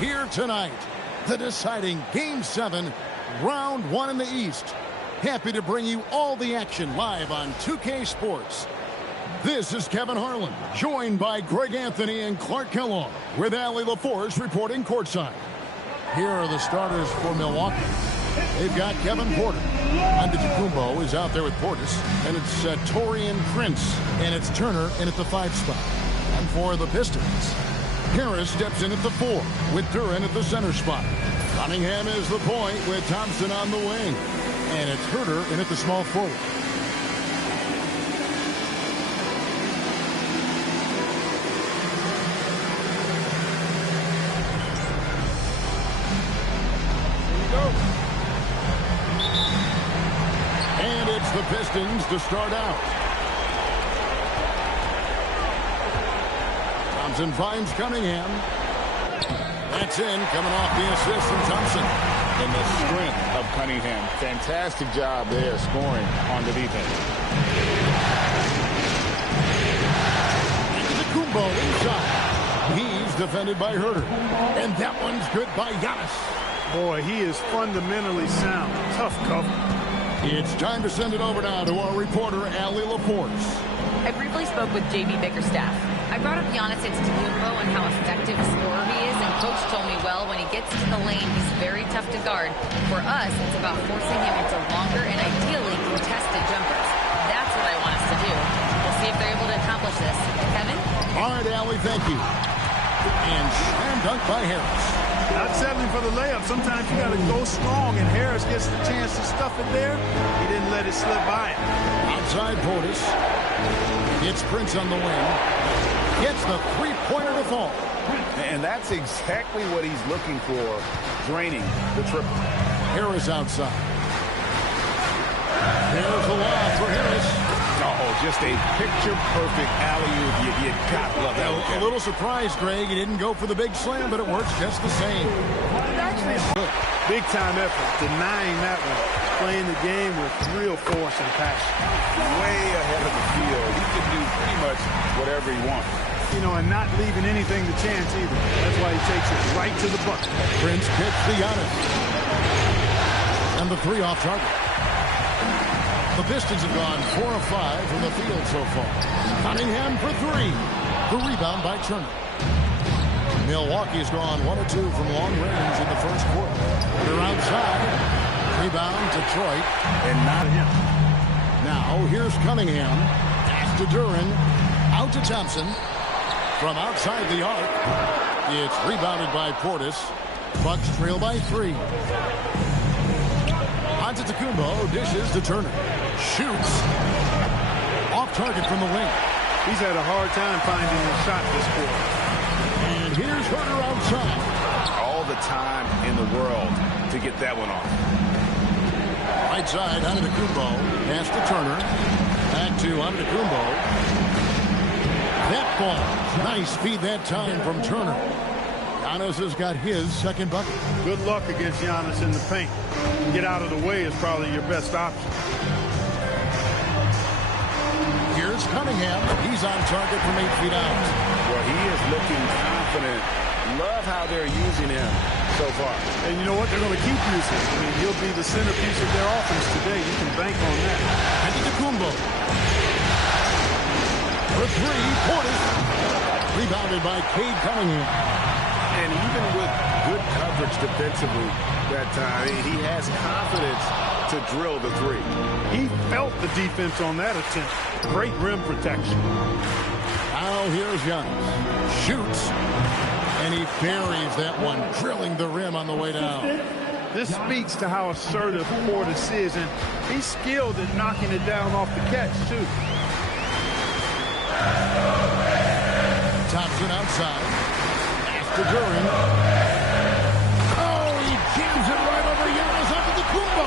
here tonight. The deciding Game 7, Round 1 in the East. Happy to bring you all the action live on 2K Sports. This is Kevin Harlan, joined by Greg Anthony and Clark Kellogg, with Allie LaForce reporting courtside. Here are the starters for Milwaukee. They've got Kevin Porter. Antetokounmpo is out there with Portis, and it's Taurean Prince, and it's Turner in at the 5 spot. And for the Pistons, Harris steps in at the 4, with Duran at the center spot. Cunningham is the point with Thompson on the wing, and it's Herter in at the small forward. The Pistons to start out. Thompson finds Cunningham. That's in, coming off the assist from Thompson. And the strength of Cunningham. Fantastic job there scoring on the defense. Antetokounmpo inside. He's defended by Herter. And that one's good by Giannis. Boy, he is fundamentally sound. Tough cover. It's time to send it over now to our reporter, Allie LaForce. I briefly spoke with J.B. Bickerstaff. I brought up Giannis Antetokounmpo and how effective a scorer he is, and Coach told me, well, when he gets into the lane, he's very tough to guard. For us, it's about forcing him into longer and ideally contested jumpers. That's what I want us to do. We'll see if they're able to accomplish this. Kevin? All right, Allie, thank you. And slam dunk by Harris. Not settling for the layup. Sometimes you got to go strong, and Harris gets the chance to stuff it there. He didn't let it slip by him. Outside Portis. It's Prince on the wing. Gets the three-pointer to fall. And that's exactly what he's looking for, draining the triple. Harris outside. There's the lob for Harris. Oh, just a picture-perfect alley-oop. You got to love that one. A little surprised, Greg. He didn't go for the big slam, but it works just the same. Actually, big-time effort, denying that one. Playing the game with real force and passion. Way ahead of the field. He can do pretty much whatever he wants. You know, and not leaving anything to chance either. That's why he takes it right to the bucket. Prince kicks the Giannis. And the 3 off target. The Pistons have gone 4 of 5 from the field so far. Cunningham for 3. The rebound by Turner. Milwaukee has gone 1 of 2 from long range in the first quarter. They're outside. Rebound Detroit. And not him. Now here's Cunningham. Pass to Duran. Out to Thompson. From outside the arc. It's rebounded by Portis. Bucks trail by 3. Antetokounmpo dishes to Turner. Shoots. Off target from the wing. He's had a hard time finding a shot this quarter. And here's Herter outside. All the time in the world to get that one off. Right side, Antetokounmpo. Pass to Turner. Back to Antetokounmpo. That ball. Nice feed that time from Turner. Giannis has got his second bucket. Good luck against Giannis in the paint. Get out of the way is probably your best option. Here's Cunningham. He's on target from 8 feet out. Well, he is looking confident. Love how they're using him so far. And you know what? They're going to keep using him. I mean, he'll be the centerpiece of their offense today. You can bank on that. Antetokounmpo. For 3, Portis. Rebounded by Cade Cunningham. And even with good coverage defensively that time, he has confidence to drill the 3. He felt the defense on that attempt. Great rim protection. Now here's Giannis. Shoots. And he buries that one, drilling the rim on the way down. This speaks to how assertive Portis is, and he's skilled at knocking it down off the catch, too. Thompson outside. To Duran. Oh, he jams it right over Giannis up to the Kumbo.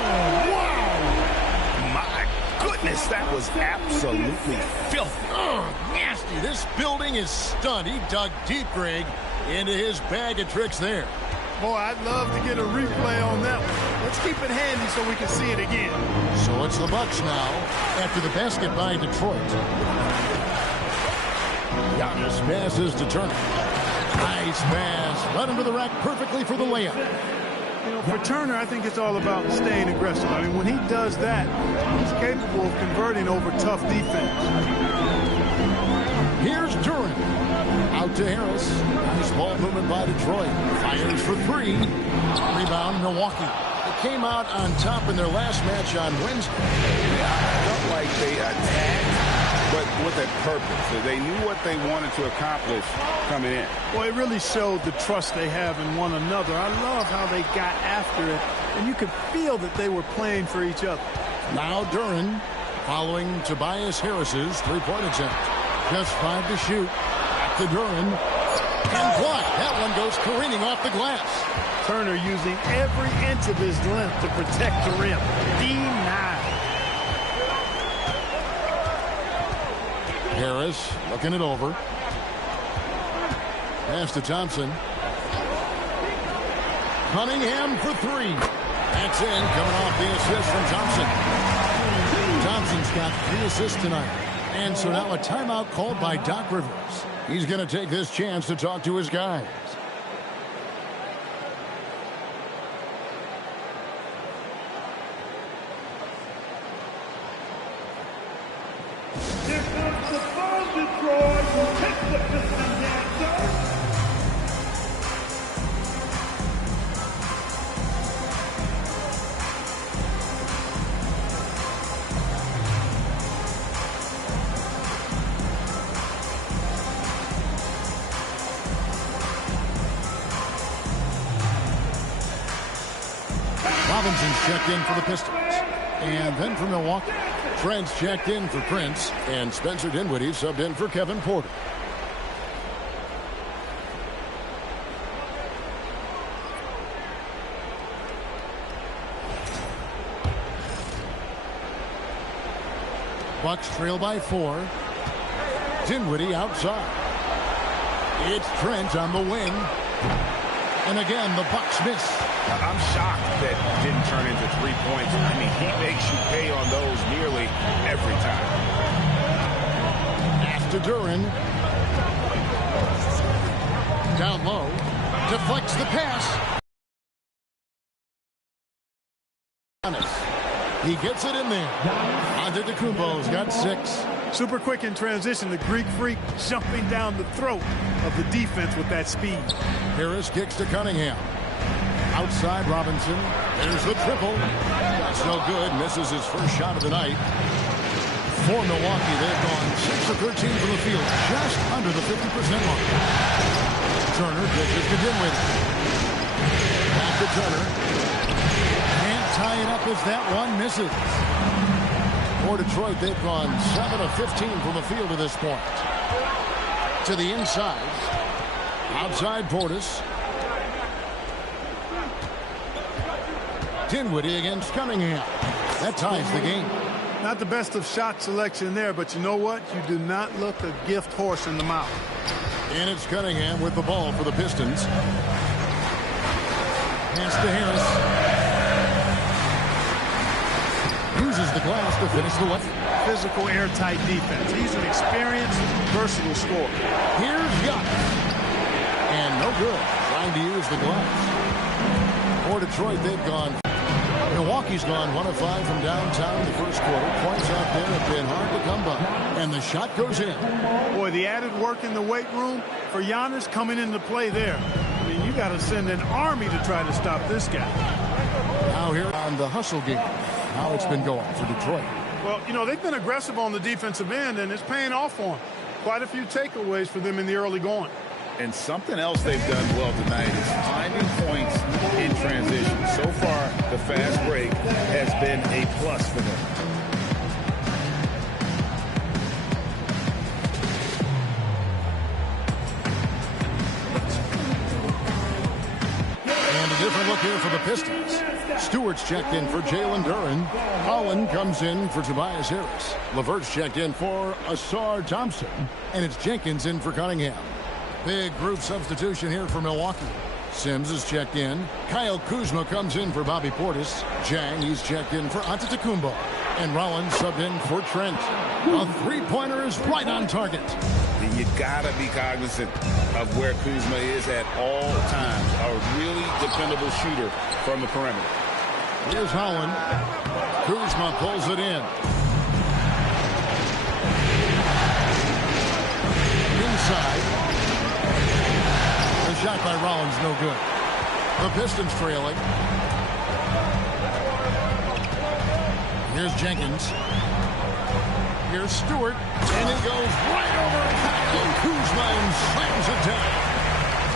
Wow. My goodness, that was absolutely filthy. Oh, nasty. This building is stunned. He dug deep, Greg, into his bag of tricks there. Boy, I'd love to get a replay on that one. Let's keep it handy so we can see it again. So it's the Bucks now after the basket by Detroit. Giannis passes to Turner. Nice pass. Led him to the rack perfectly for the layup. You know, for Turner, I think it's all about staying aggressive. I mean, when he does that, he's capable of converting over tough defense. Here's Duran. Out to Harris. Nice ball movement by Detroit. Fires for three. Rebound, Milwaukee. They came out on top in their last match on Wednesday. Felt like they attacked, but with a purpose. They knew what they wanted to accomplish coming in. Well, it really showed the trust they have in one another. I love how they got after it, and you could feel that they were playing for each other. Now Duran following Tobias Harris's three-point attempt. Just 5 to shoot. Back to Duran. And blocked. That one goes careening off the glass. Turner using every inch of his length to protect the rim. Denied. Harris looking it over. Pass to Thompson. Cunningham for three. That's in, coming off the assist from Thompson. Thompson's got 3 assists tonight. And so now a timeout called by Doc Rivers. He's going to take this chance to talk to his guys. Here comes the ball, Detroit. Take the Pistons down, sir. Robinson's checked in for the Pistons. And then for Milwaukee, Trent's checked in for Prince. And Spencer Dinwiddie subbed in for Kevin Porter. Bucks trail by 4. Dinwiddie outside. It's Trent on the wing. And again, the Bucks miss. I'm shocked that it didn't turn into 3 points. I mean, he makes you pay on those nearly every time. After Duran. Down low. Deflects the pass. He gets it in there. Antetokounmpo's got 6. Super quick in transition. The Greek freak jumping down the throat of the defense with that speed. Harris kicks to Cunningham. Outside Robinson. There's the triple. That's no good. Misses his first shot of the night. For Milwaukee, they've gone 6 of 13 from the field. Just under the 50% mark. Turner pitches to Dinwiddie. Back to Turner. Can't tie it up as that one misses. For Detroit, they've gone 7 of 15 from the field to this point. To the inside. Outside Portis. Dinwiddie against Cunningham. That ties the game. Not the best of shot selection there, but you know what? You do not look a gift horse in the mouth. And it's Cunningham with the ball for the Pistons. Pass to Harris. Uses the glass to finish the left. Physical, airtight defense. He's an experienced, versatile scorer. Here's Giannis. And no good. Trying to use the glass. For Detroit, they've gone. Milwaukee's gone 1 of 5 from downtown in the first quarter. Points out there have been hard to come by. And the shot goes in. Boy, the added work in the weight room for Giannis coming into play there. I mean, you got to send an army to try to stop this guy. Now here on the hustle game. How it's been going for Detroit. Well, you know, they've been aggressive on the defensive end, and it's paying off for them. Quite a few takeaways for them in the early going. And something else they've done well tonight is finding points in transition. So far, the fast break has been a plus for them. And a different look here for the Pistons. Stewart's checked in for Jalen Duran. Holland comes in for Tobias Harris. LeVert's checked in for Asar Thompson. And it's Jenkins in for Cunningham. Big group substitution here for Milwaukee. Sims is checked in. Kyle Kuzma comes in for Bobby Portis. Jang, he's checked in for Antetokounmpo. And Rollins subbed in for Trent. A three-pointer is right on target. You gotta be cognizant of where Kuzma is at all times. A really dependable shooter from the perimeter. Here's Holland. Kuzma pulls it in. Inside. The shot by Rollins, no good. The Pistons trailing. Here's Jenkins. Here's Stewart. And he goes right over Kuzma and slams it down.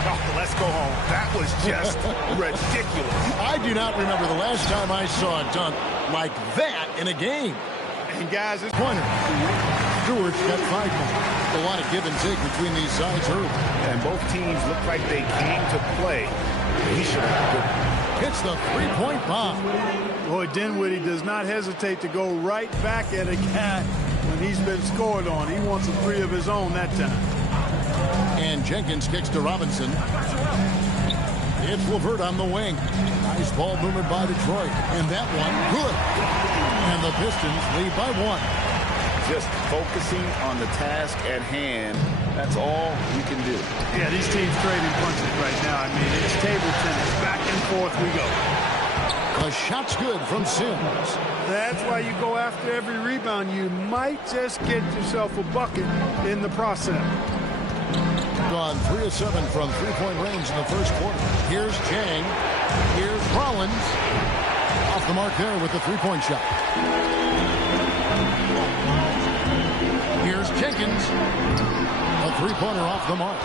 Oh, let's go home. That was just ridiculous. I do not remember the last time I saw a dunk like that in a game. And guys, it's Pointer. Stewart's got 5 points. A lot of give and take between these sides early. And both teams look like they came to play. He should have good. Hits the three-point bomb. Boy, Dinwiddie does not hesitate to go right back at a guy when he's been scored on. He wants a 3 of his own that time. And Jenkins kicks to Robinson. It's LeVert on the wing. Nice ball movement by Detroit. And that one, good. And the Pistons lead by 1. Just focusing on the task at hand. That's all you can do. Yeah, these teams trading punches right now. I mean, it's table tennis. Back and forth we go. The shot's good from Sims. That's why you go after every rebound. You might just get yourself a bucket in the process. Gone 3 of 7 from three-point range in the first quarter. Here's Chang. Here's Rollins. Off the mark there with the three-point shot. Here's Jenkins. A three-pointer off the mark.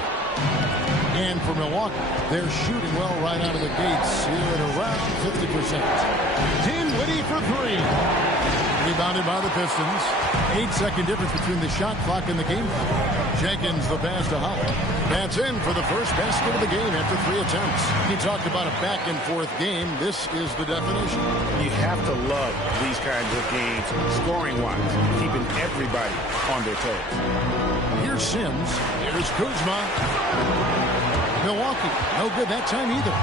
And for Milwaukee, they're shooting well right out of the gates here at around 50%. Dinwiddie for 3. Rebounded by the Pistons. 8-second difference between the shot clock and the game clock. Jenkins the pass to Holland. That's in for the first basket of the game after 3 attempts. He talked about a back-and-forth game. This is the definition. You have to love these kinds of games, scoring-wise, keeping everybody on their toes. Here's Sims. Here's Kuzma. Milwaukee, no good that time either.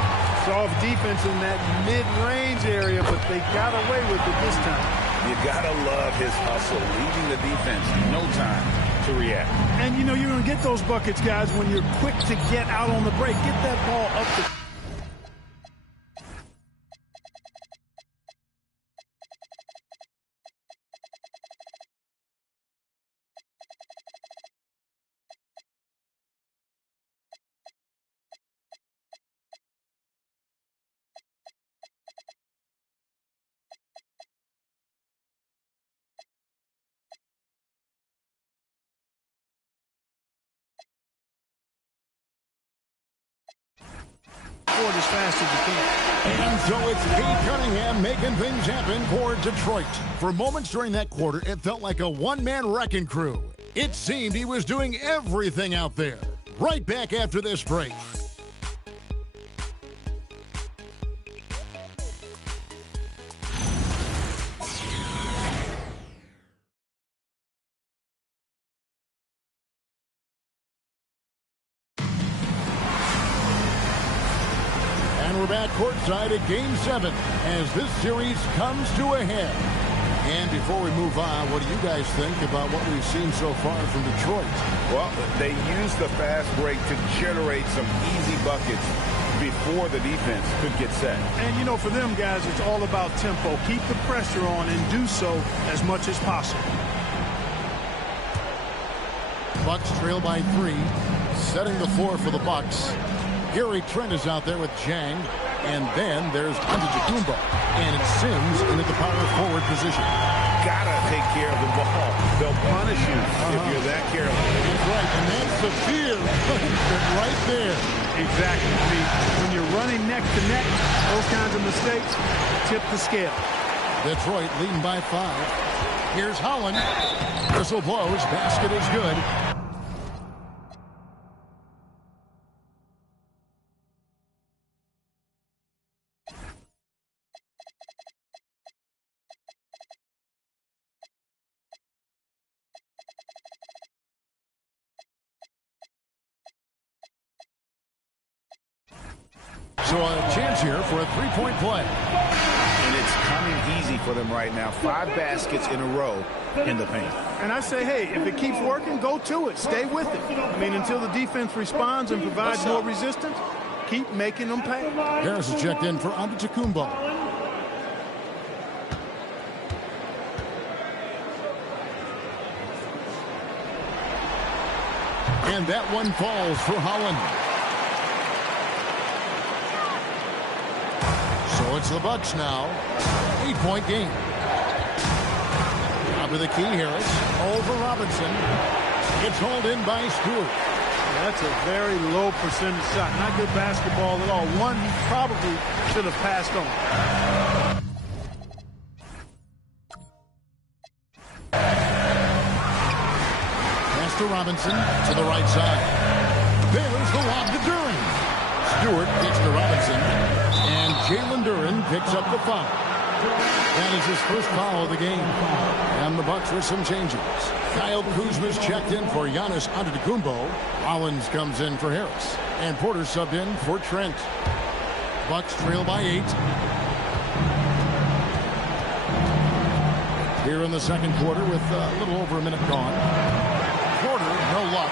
Soft defense in that mid-range area, but they got away with it this time. You gotta love his hustle, leaving the defense no time to react. And you know you're gonna get those buckets, guys, when you're quick to get out on the break. Get that ball up the... as fast as you can. And so it's Kate Cunningham making things happen for Detroit. For moments during that quarter, it felt like a one-man wrecking crew. It seemed he was doing everything out there. Right back after this break. We're back courtside at Game 7 as this series comes to a head. And before we move on, what do you guys think about what we've seen so far from Detroit? Well, they used the fast break to generate some easy buckets before the defense could get set. And, you know, for them, guys, it's all about tempo. Keep the pressure on and do so as much as possible. Bucks trail by 3, setting the floor for the Bucks. Gary Trent is out there with Jang, and then there's Antetokounmpo, and it's Sims in at the power forward position. Gotta take care of the ball. They'll punish you if you're that careless. That's right, and that's the fear right there. Exactly. I mean, when you're running neck to neck, those kinds of mistakes tip the scale. Detroit leading by 5. Here's Holland. Whistle blows. Basket is good. So a chance here for a three-point play. and it's coming easy for them right now. 5 baskets in a row in the paint. And I say, hey, if it keeps working, go to it. Stay with it. I mean, until the defense responds and provides more resistance, keep making them pay. Harris is checked in for Antetokounmpo. And that one falls for Holland. So it's the Bucks now. 8-point game. Top of the key, Harris. Over Robinson. It's hauled in by Stewart. That's a very low percentage shot. Not good basketball at all. One he probably should have passed on. Pass to Robinson to the right side. There's the lob to Duren. Stewart gets to Robinson. And Jalen Duren picks up the foul. That is his first foul of the game. And the Bucks with some changes. Kyle Kuzma's checked in for Giannis Antetokounmpo. Rollins comes in for Harris. And Porter subbed in for Trent. Bucks trail by 8. Here in the second quarter with a little over a minute gone. Porter, no luck.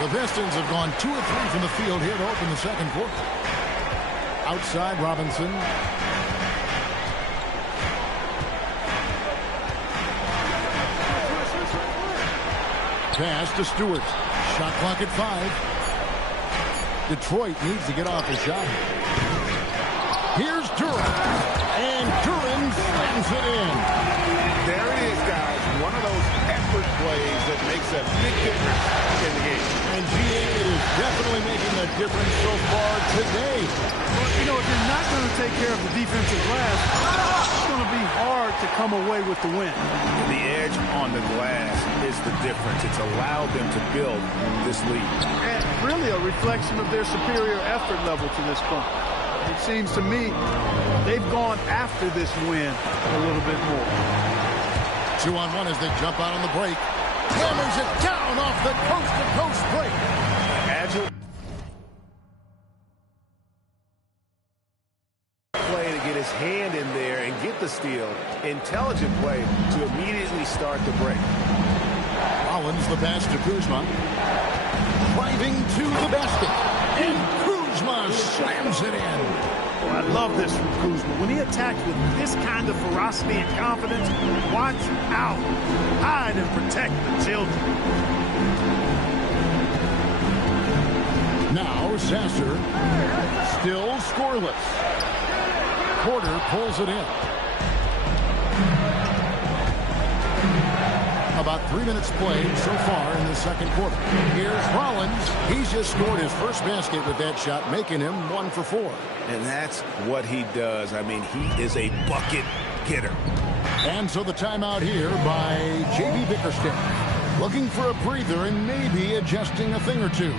The Pistons have gone 2 of 3 from the field here to open the second quarter. Outside Robinson. Pass to Stewart. Shot clock at 5. Detroit needs to get off the shot. Here's Duren. And Duren slams it in. There it is, guys. One of those effort plays that makes a big difference in the game. And GA is definitely making a difference so far today. Well, you know, if you're not going to take care of the defensive glass, it's going to be hard to come away with the win. The edge on the glass is the difference. It's allowed them to build this lead. And really a reflection of their superior effort level to this point. It seems to me they've gone after this win a little bit more. 2-on-1 as they jump out on the break. Hammers it down off the coast-to-coast break. Agile play to get his hand in there and get the steal. Intelligent play to immediately start the break. Rollins the pass to Kuzma. Driving to the basket. And Kuzma slams it in. I love this from Kuzma. When he attacks with this kind of ferocity and confidence, watch out. Hide and protect the children. Now Sasser still scoreless. Porter pulls it in. About 3 minutes played so far in the second quarter. Here's Rollins. He's just scored his first basket with that shot, making him 1 for 4. And that's what he does. I mean, he is a bucket getter. And so the timeout here by JB Bickerstaff. Looking for a breather and maybe adjusting a thing or two.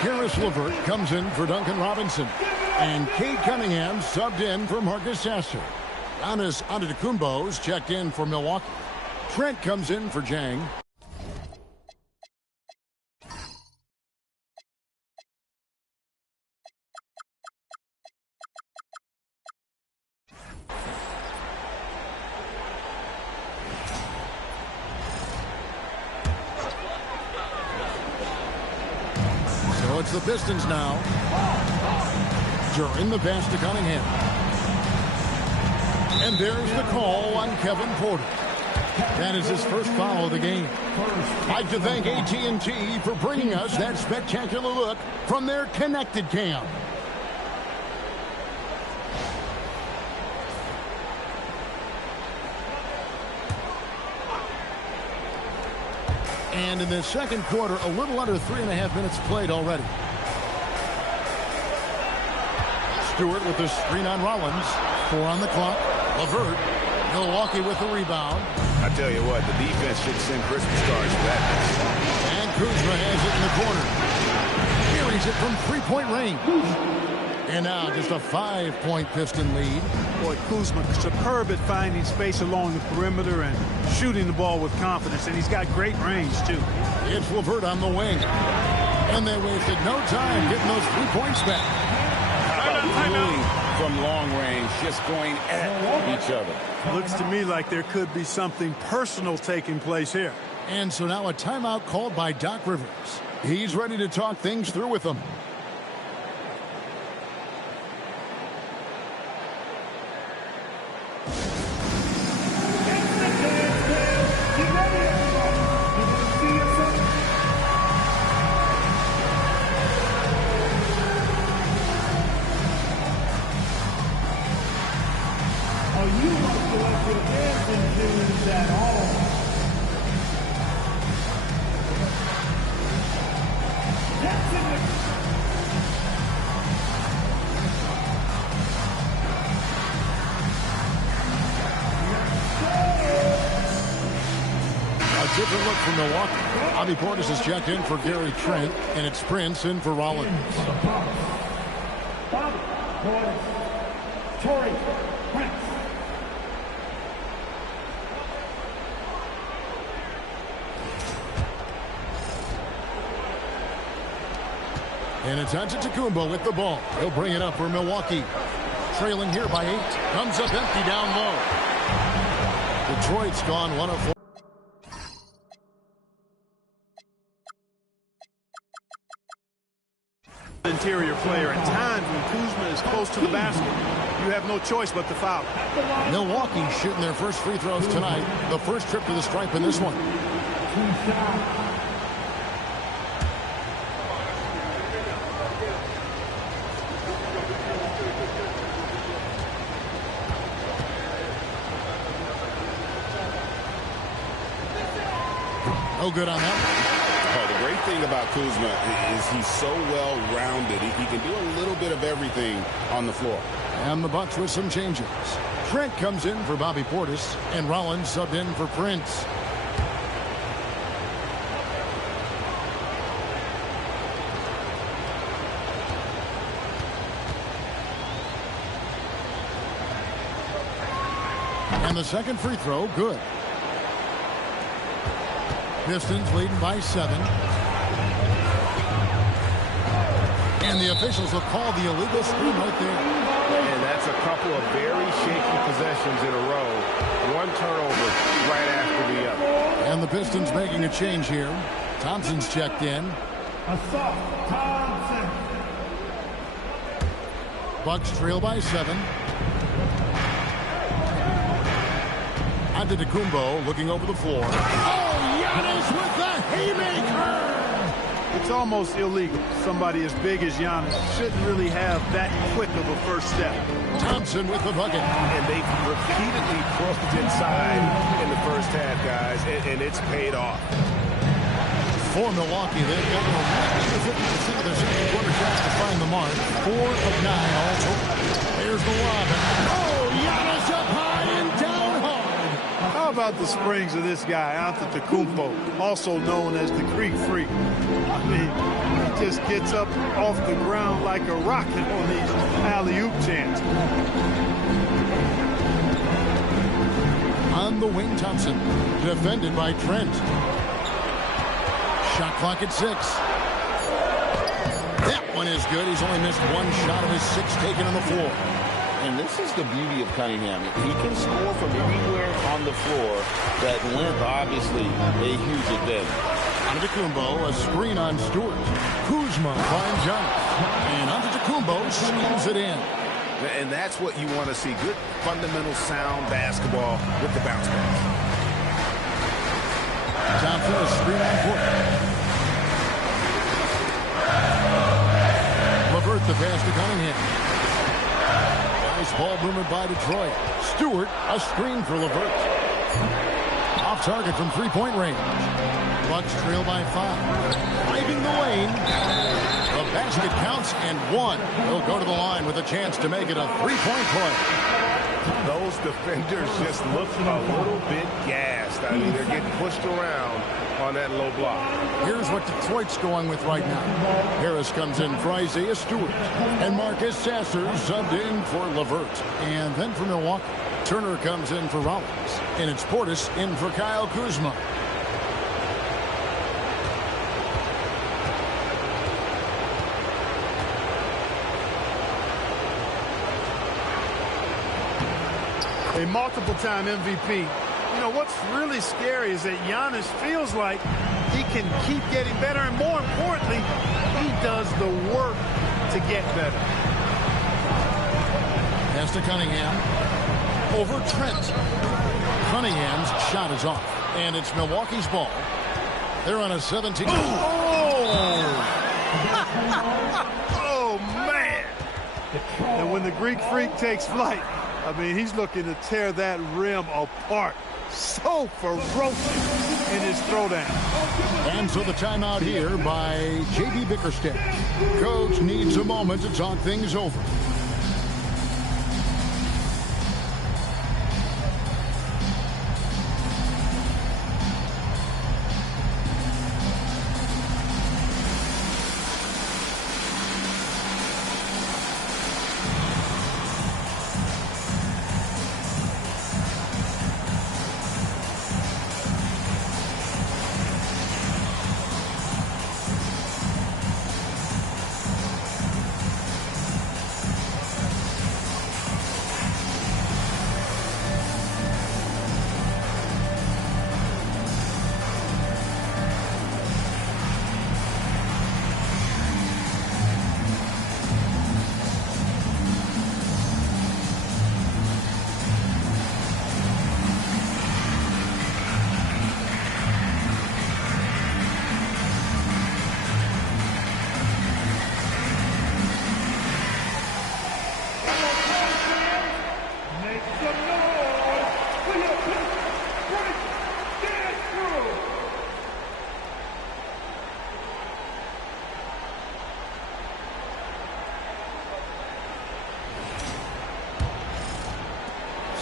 Harris LeVert comes in for Duncan Robinson. And Cade Cunningham subbed in for Marcus Sasser. Giannis Antetokounmpo's checked in for Milwaukee. Trent comes in for Jang. It's the Pistons now. During the pass to Cunningham. And there's the call on Kevin Porter. That is his first foul of the game. I'd like to thank AT&T for bringing us that spectacular look from their connected cam. And in the second quarter, a little under 3.5 minutes played already. Stewart with the screen on Rollins. 4 on the clock. LeVert. Milwaukee with the rebound. I tell you what, the defense should send Christmas cards for that. And Kuzma has it in the corner. Carries it from three-point range. And now just a 5-point Piston lead. Boy, Kuzma superb at finding space along the perimeter and shooting the ball with confidence. And he's got great range, too. It's LeVert on the wing. And they wasted no time getting those 3 points back. From long range, just going at each other. Looks to me like there could be something personal taking place here. And so now a timeout called by Doc Rivers. He's ready to talk things through with them. Different look from Milwaukee. Bobby Portis has checked in for Gary Trent, and it's Prince in for Rollins. Bobby Portis, Torrey Prince. And it's Antetokounmpo with the ball. He'll bring it up for Milwaukee. Trailing here by 8. Comes up empty down low. Detroit's gone 1 of 4. Interior player. At times when Kuzma is close to the basket, you have no choice but to foul. Milwaukee shooting their first free throws tonight. The first trip to the stripe in this one. No good on that. The great thing about Kuzma is he's so well-rounded. He can do a little bit of everything on the floor. And the Bucks with some changes. Trent comes in for Bobby Portis, and Rollins subbed in for Prince. And the second free throw, good. Pistons leading by 7. And the officials will call the illegal screen right there. And that's a couple of very shaky possessions in a row. One turnover right after the other. And the Pistons making a change here. Thompson's checked in. Thompson. Bucks trail by 7. Antetokounmpo looking over the floor. Oh, Giannis with the haymaker! It's almost illegal. Somebody as big as Giannis shouldn't really have that quick of a first step. Thompson with the bucket. And they repeatedly probed inside in the first half, guys, and it's paid off. For Milwaukee, they've got over 50% of their second quarter shots to find the mark. 4 of 9 all total. There's the lob. Oh, Giannis up high and down hard. How about the springs of this guy, Antetokounmpo, also known as the Greek Freak? I mean, he just gets up off the ground like a rocket on these alley-oop chances. On the wing, Thompson, defended by Trent. Shot clock at 6. That one is good. He's only missed one shot of his 6 taken on the floor. And this is the beauty of Cunningham. He can score from anywhere on the floor. That length, obviously, a huge advantage. Antetokounmpo, a screen on Stewart. Kuzma finds Giannis. And Antetokounmpo swings it in. And that's what you want to see. Good, fundamental, sound basketball with the bounce pass. Thompson is screen on court. LeVert the pass to Cunningham. Nice ball movement by Detroit. Stewart, a screen for LeVert. Off target from three-point range. Bucks trail by 5. Driving the lane. The basket counts and 1. He'll go to the line with a chance to make it a three-point play. Those defenders just look a little bit gassed. I mean, they're getting pushed around on that low block. Here's what Detroit's going with right now. Harris comes in for Isaiah Stewart. And Marcus Sasser subbed in for LeVert. And then for Milwaukee, Turner comes in for Rollins. And it's Portis in for Kyle Kuzma. A multiple-time MVP. You know, what's really scary is that Giannis feels like he can keep getting better, and more importantly, he does the work to get better. Pass to Cunningham. Over Trent. Cunningham's shot is off, and it's Milwaukee's ball. They're on a 17. Oh, man. And when the Greek Freak takes flight, I mean, he's looking to tear that rim apart. So ferocious in his throwdown. And so the timeout here by J.B. Bickerstaff. Coach needs a moment to talk things over.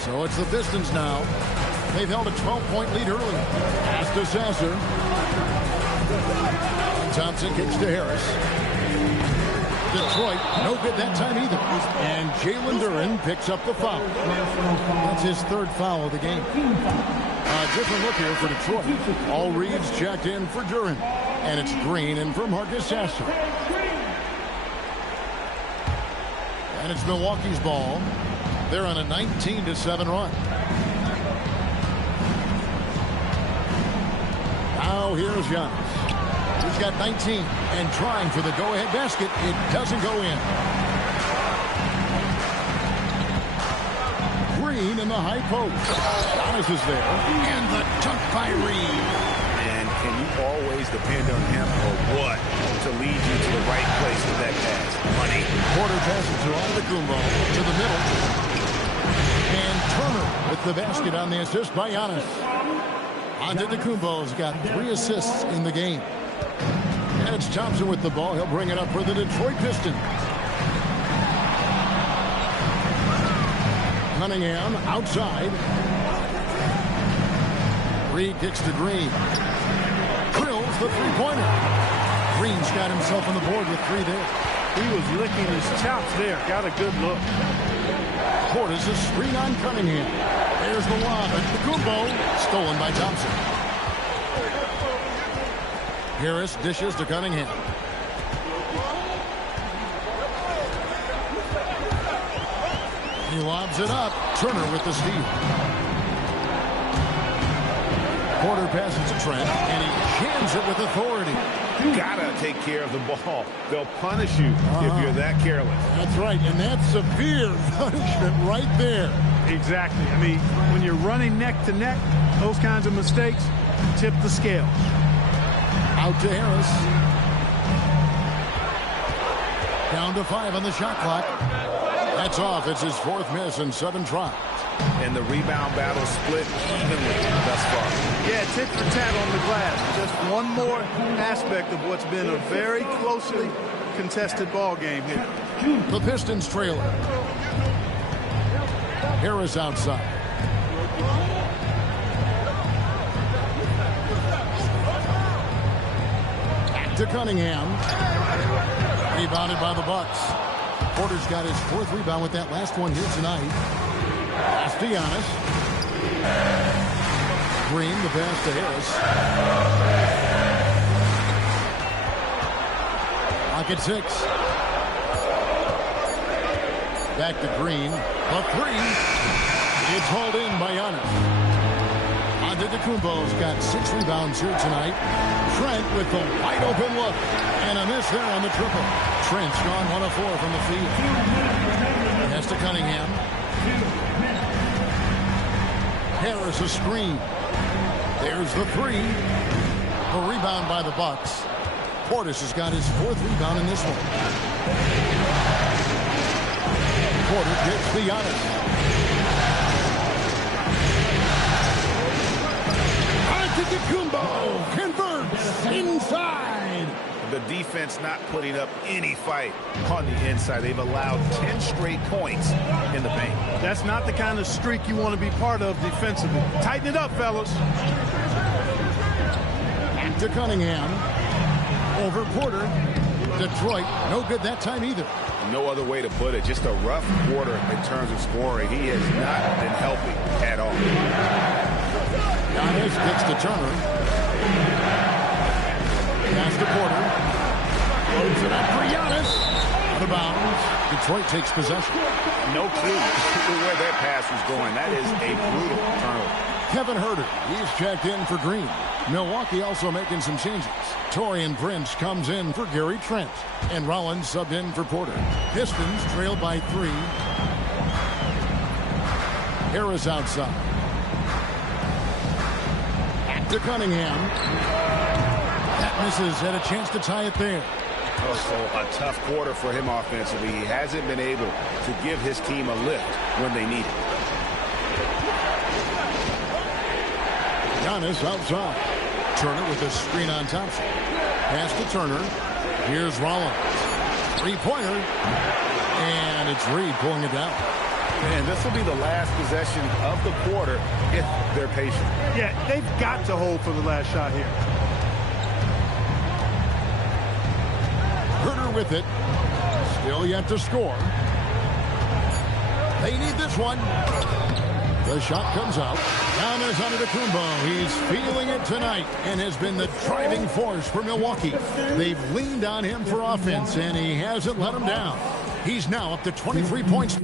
So it's the Pistons now. They've held a 12-point lead early. Pass to Sasser. Thompson kicks to Harris. Detroit, no good that time either. And Jalen Duren picks up the foul. That's his third foul of the game. A different look here for Detroit. All reads checked in for Duren. And it's Green in for Marcus Sasser. And it's Milwaukee's ball. They're on a 19-7 run. Now here's Giannis. He's got 19 and trying for the go-ahead basket. It doesn't go in. Green in the high post. Giannis is there. And the dunk by Reed. And can you always depend on him or what to lead you to the right place with that pass? Money. Porter passes to Antetokounmpo to the middle. And Turner with the basket on the assist by Giannis. Antetokounmpo's got 3 assists in the game. And it's Thompson with the ball. He'll bring it up for the Detroit Pistons. Cunningham outside. Reed kicks to Green. Drills the three-pointer. Green's got himself on the board with 3 there. He was licking his chops there. Got a good look. Portis a screen on Cunningham. There's the lob. Antetokounmpo stolen by Thompson. Harris dishes to Cunningham. He lobs it up. Turner with the steal. Porter passes to Trent, and he jams it with authority. Gotta take care of the ball. They'll punish you if you're that careless. That's right, and that's severe punishment right there. Exactly. I mean, when you're running neck to neck, those kinds of mistakes, tip the scales. Out to Harris. Down to 5 on the shot clock. That's off. It's his 4th miss in 7 tries. And the rebound battle split evenly thus far. Yeah, tit for tat on the glass. Just one more aspect of what's been a very closely contested ball game here. The Pistons trailer. Harris outside. Back to Cunningham. Rebounded by the Bucks. Porter's got his 4th rebound with that last one here tonight. Pass to Giannis. Green, the pass to Harris. Pocket 6. Back to Green. A 3. It's hauled in by Giannis. Antetokounmpo's got 6 rebounds here tonight. Trent with the wide open look. And a miss there on the triple. Trent's gone 1 of 4 from the field. Pass to Cunningham. Harris a screen. There's the 3. A rebound by the Bucks. Portis has got his 4th rebound in this one. Porter gets the Giannis. Antetokounmpo converts inside. The defense not putting up any fight on the inside. They've allowed 10 straight points in the paint. That's not the kind of streak you want to be part of defensively. Tighten it up, fellas. Back to Cunningham. Over Porter. Detroit, no good that time either. No other way to put it. Just a rough quarter in terms of scoring. He has not been helping at all. Giannis gets to Turner. Pass to Porter. Loads it up for Giannis. Out of bounds. Detroit takes possession. No clue where that pass was going. That is a brutal turnover. Kevin Huerter, he's checked in for Green. Milwaukee also making some changes. Torian Prince comes in for Gary Trent. And Rollins subbed in for Porter. Pistons trailed by 3. Harris outside. Back to Cunningham. That misses. Had a chance to tie it there. Also a tough quarter for him offensively. He hasn't been able to give his team a lift when they need it. Giannis outside. Turner with a screen on Thompson. Pass to Turner. Here's Rollins. 3-pointer. And it's Reed pulling it down. And this will be the last possession of the quarter if they're patient. Yeah, they've got to hold for the last shot here. Huerter with it. Still yet to score. They need this one. The shot comes out. Giannis Antetokounmpo. He's feeling it tonight and has been the driving force for Milwaukee. They've leaned on him for offense, and he hasn't let them down. He's now up to 23 points.